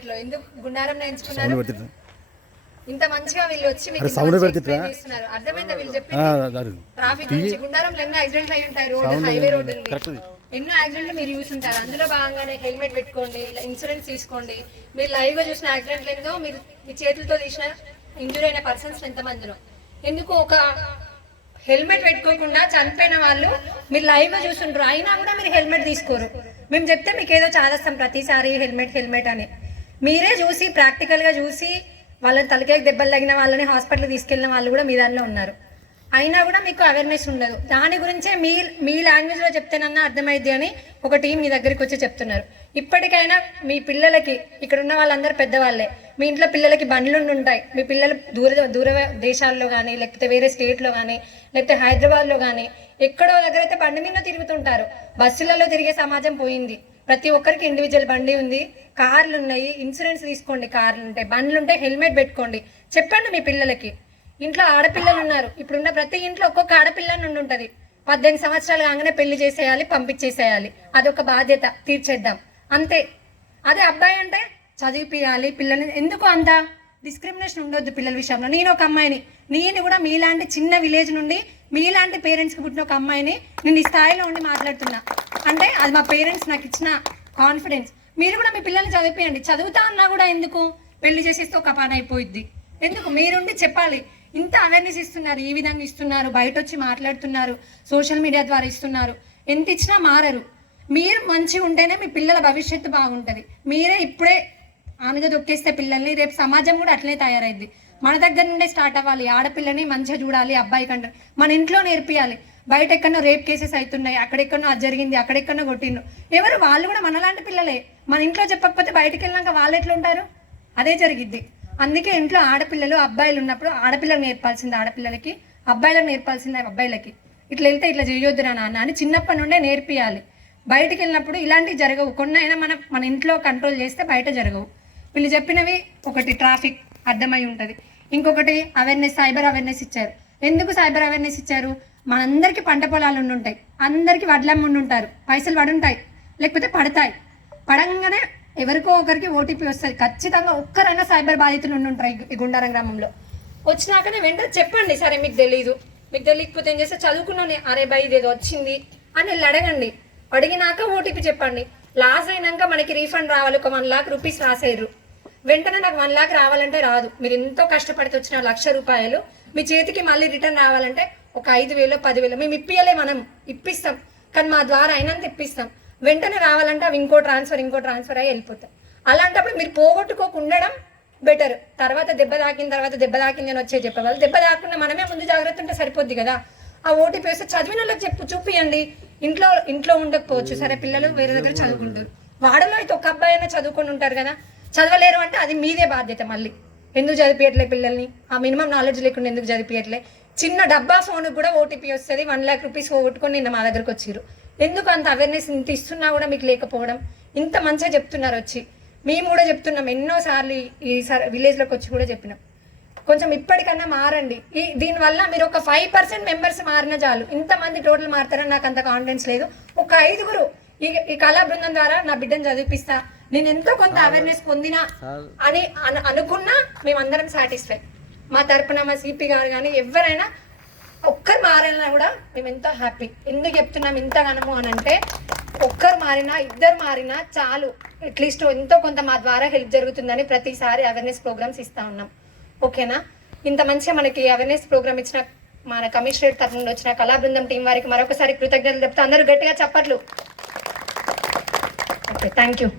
ఎందుకు గుండారం ఎంచుకున్నారు? ఇంత మంచిగా వీళ్ళు వచ్చి మీకు చేస్తున్నారు. అర్థమైందా? వీళ్ళు చెప్పి ట్రాఫిక్ నుంచి గుండారంలో ఎన్నో యాక్సిడెంట్లు అయి ఉంటాయి. రోడ్డు హైవే రోడ్డు ఎన్నో యాక్సిడెంట్లు మీరు చూసుంటారు. అందులో భాగంగానే హెల్మెట్ పెట్టుకోండి, ఇన్సూరెన్స్ తీసుకోండి. మీరు లైవ్ గా చూసిన యాక్సిడెంట్లు ఏందో, మీరు మీ చేతులతో తీసిన ఇంజూరీ అయిన పర్సన్స్ ఎంతమందిలో. ఎందుకు ఒక హెల్మెట్ పెట్టుకోకుండా చనిపోయిన వాళ్ళు మీరు లైవ్ గా చూస్తుంటారు, అయినా కూడా మీరు హెల్మెట్ తీసుకోరు. మేము చెప్తే మీకు ఏదో చాదస్తాం ప్రతిసారి హెల్మెట్ అని. మీరే చూసి ప్రాక్టికల్గా చూసి వాళ్ళని తలకేకి దెబ్బలు తగిన వాళ్ళని హాస్పిటల్కి తీసుకెళ్ళిన వాళ్ళు కూడా మీ దానిలో ఉన్నారు. అయినా కూడా మీకు అవేర్నెస్ ఉండదు. దాని గురించే మీ లాంగ్వేజ్లో చెప్తేనన్నా అర్థమైద్ది అని ఒక టీం మీ దగ్గరికి వచ్చి చెప్తున్నారు. ఇప్పటికైనా మీ పిల్లలకి, ఇక్కడ ఉన్న వాళ్ళందరూ పెద్దవాళ్ళే, మీ ఇంట్లో పిల్లలకి బండ్లు ఉంటాయి. మీ పిల్లలు దూర దేశాల్లో కానీ, లేకపోతే వేరే స్టేట్లో కానీ, లేకపోతే హైదరాబాద్లో కానీ ఎక్కడో దగ్గర అయితే బండి మీద తిరుగుతుంటారు. బస్సులలో తిరిగే సమాజం పోయింది. ప్రతి ఒక్కరికి ఇండివిజువల్ బండి ఉంది, కార్లు ఉన్నాయి. ఇన్సూరెన్స్ తీసుకోండి, కార్లు ఉంటాయి, బండ్లు ఉంటాయి, హెల్మెట్ పెట్టుకోండి. చెప్పండి మీ పిల్లలకి. ఇంట్లో ఆడపిల్లలు ఉన్నారు, ఇప్పుడున్న ప్రతి ఇంట్లో ఒక్కొక్క ఆడపిల్ల నుండి ఉంటుంది. 18 సంవత్సరాలు కాగానే పెళ్లి చేసేయాలి, పంపించేసేయాలి. అదొక బాధ్యత, తీర్చేద్దాం అంతే. అదే అబ్బాయి అంటే చదివిపియాలి పిల్లల్ని. ఎందుకు అంత డిస్క్రిమినేషన్ ఉండొద్దు పిల్లల విషయంలో. నేను ఒక అమ్మాయిని, నేను కూడా మీలాంటి చిన్న విలేజ్ నుండి మీలాంటి పేరెంట్స్కి పుట్టిన ఒక అమ్మాయిని నేను ఈ స్థాయిలో ఉండి మాట్లాడుతున్నా అంటే అది మా పేరెంట్స్ నాకు ఇచ్చిన కాన్ఫిడెన్స్. మీరు కూడా మీ పిల్లల్ని చదివిపియండి. చదువుతా అన్నా కూడా ఎందుకు పెళ్లి చేసేస్తే ఒక పని అయిపోయిద్ది. ఎందుకు మీరుండి చెప్పాలి. ఇంత అవేర్నెస్ ఇస్తున్నారు, ఈ విధంగా ఇస్తున్నారు, బయట వచ్చి మాట్లాడుతున్నారు, సోషల్ మీడియా ద్వారా ఇస్తున్నారు. ఎంత ఇచ్చినా మారరు. మీరు మంచిగా ఉంటేనే మీ పిల్లల భవిష్యత్తు బాగుంటుంది. మీరే ఇప్పుడే ఆనుగా దొక్కేస్తే పిల్లల్ని రేపు సమాజం కూడా అట్లే తయారైద్ది. మన దగ్గర నుండే స్టార్ట్ అవ్వాలి. ఆడపిల్లని మంచిగా చూడాలి, అబ్బాయి కంటే మన ఇంట్లో నేర్పియాలి. బయట ఎక్కడో రేప్ కేసెస్ అవుతున్నాయి, అక్కడెక్కడో అది జరిగింది, అక్కడెక్కడో కొట్టిండ్రు. ఎవరు వాళ్ళు కూడా మనలాంటి పిల్లలే. మన ఇంట్లో చెప్పకపోతే బయటకు వెళ్ళాక వాళ్ళు ఎట్లుంటారు? అదే జరిగిద్ది. అందుకే ఇంట్లో ఆడపిల్లలు అబ్బాయిలు ఉన్నప్పుడు ఆడపిల్లలు నేర్పాల్సింది ఆడపిల్లలకి, అబ్బాయిలకు నేర్పాల్సింది అబ్బాయిలకి. ఇట్లా వెళ్తే ఇట్లా చేయొద్దురా నాన్న అని చిన్నప్పటి నుండే నేర్పియాలి. బయటకు వెళ్ళినప్పుడు ఇలాంటివి జరగవు. కొన్నైనా మన ఇంట్లో కంట్రోల్ చేస్తే బయట జరగవు. వీళ్ళు చెప్పినవి ఒకటి ట్రాఫిక్ అర్థమై ఉంటుంది, ఇంకొకటి అవేర్నెస్, సైబర్ అవేర్నెస్ ఇచ్చారు. ఎందుకు సైబర్ అవేర్నెస్ ఇచ్చారు? మనందరికీ పంట పొలాలు ఉంటాయి, అందరికీ వడ్లమ్మ ఉంటారు, పైసలు పడుంటాయి, లేకపోతే పడతాయి. పడంగానే ఎవరికో ఒకరికి ఓటీపీ వస్తుంది. ఖచ్చితంగా ఒక్కరైనా సైబర్ బాధితులు ఉంటారు ఈ గుండారం గ్రామంలో. వచ్చినాకనే వెంటనే చెప్పండి, సరే మీకు తెలియకపోతే ఏం చేస్తే చదువుకున్నాను, అరే బై ఇదేదో వచ్చింది అని వెళ్ళి అడగండి. అడిగినాక ఓటీపీ చెప్పండి. లాస్ అయినాక మనకి రీఫండ్ రావాలి. ఒక 1 lakh రూపీస్ రాసేయరు. వెంటనే నాకు 1 lakh రావాలంటే రాదు. మీరు ఎంతో కష్టపడితే వచ్చిన 1,00,000 రూపాయలు మీ చేతికి మళ్ళీ రిటర్న్ రావాలంటే ఒక 5,000 10,000 మేము ఇప్పియలే, మనం ఇప్పిస్తాం, కానీ మా ద్వారా అయినంత ఇప్పిస్తాం. వెంటనే రావాలంటే అవి ఇంకో ట్రాన్స్ఫర్ అయ్యి వెళ్ళిపోతాయి. అలాంటప్పుడు మీరు పోగొట్టుకోకుండడం బెటర్. తర్వాత దెబ్బ తాకింది అని వచ్చే చెప్పేవాళ్ళు. దెబ్బ తాకుండా మనమే ముందు జాగ్రత్త ఉంటే సరిపోద్ది కదా. ఆ ఓటీపీ వస్తే చదివిన వాళ్ళకి చూపియండి. ఇంట్లో ఉండకపోవచ్చు, సరే పిల్లలు వేరే దగ్గర చదువుకుంటారు. వాడలో అయితే ఒక అబ్బాయి అయినా చదువుకొని ఉంటారు కదా. చదవలేరు అంటే అది మీదే బాధ్యత. మళ్ళీ ఎందుకు చదివియట్లే పిల్లల్ని? ఆ మినిమం నాలెడ్జ్ లేకుండా ఎందుకు చదివియట్లే? చిన్న డబ్బా ఫోన్కి కూడా ఓటీపీ వస్తుంది. 1 lakh రూపీస్ పోగొట్టుకొని నిన్న మా దగ్గరకు వచ్చిర్రు. ఎందుకు అంత అవేర్నెస్ ఇంత ఇస్తున్నా కూడా మీకు లేకపోవడం? ఇంత మంచిగా చెప్తున్నారు వచ్చి. మేము కూడా చెప్తున్నాం ఎన్నోసార్లు, ఈ విలేజ్లోకి వచ్చి కూడా చెప్పినాం. కొంచెం ఇప్పటికన్నా మారండి. దీనివల్ల మీరు ఒక 5% మెంబర్స్ మారినా చాలు. ఇంతమంది టోటల్ మారుతారని నాకు అంత కాన్ఫిడెన్స్ లేదు. ఒక 5గురు ఈ కళా బృందం ద్వారా నా బిడ్డను చదివిపిస్తా, నేను ఎంతో కొంత అవేర్నెస్ పొందినా అని అనుకున్నా మేమందరం సాటిస్ఫై. మా తరపున మా సిపి గారు కానీ ఎవరైనా ఒక్కరు మారినా కూడా మేము ఎంతో హ్యాపీ. ఎందుకు చెప్తున్నాం ఇంతగానము అని అంటే, ఒక్కరు మారినా, ఇద్దరు మారినా చాలు. అట్లీస్ట్ ఎంతో కొంత మా ద్వారా హెల్ప్ జరుగుతుందని ప్రతిసారి అవేర్నెస్ ప్రోగ్రామ్స్ ఇస్తా ఉన్నాం. ఓకేనా? ఇంత మంచిగా మనకి అవేర్నెస్ ప్రోగ్రామ్ ఇచ్చిన మన కమిషనరేట్ తరఫు నుండి వచ్చిన కళా బృందం టీం వారికి మరొకసారి కృతజ్ఞతలు చెప్తే అందరూ గట్టిగా చప్పట్లు. Okay, thank you.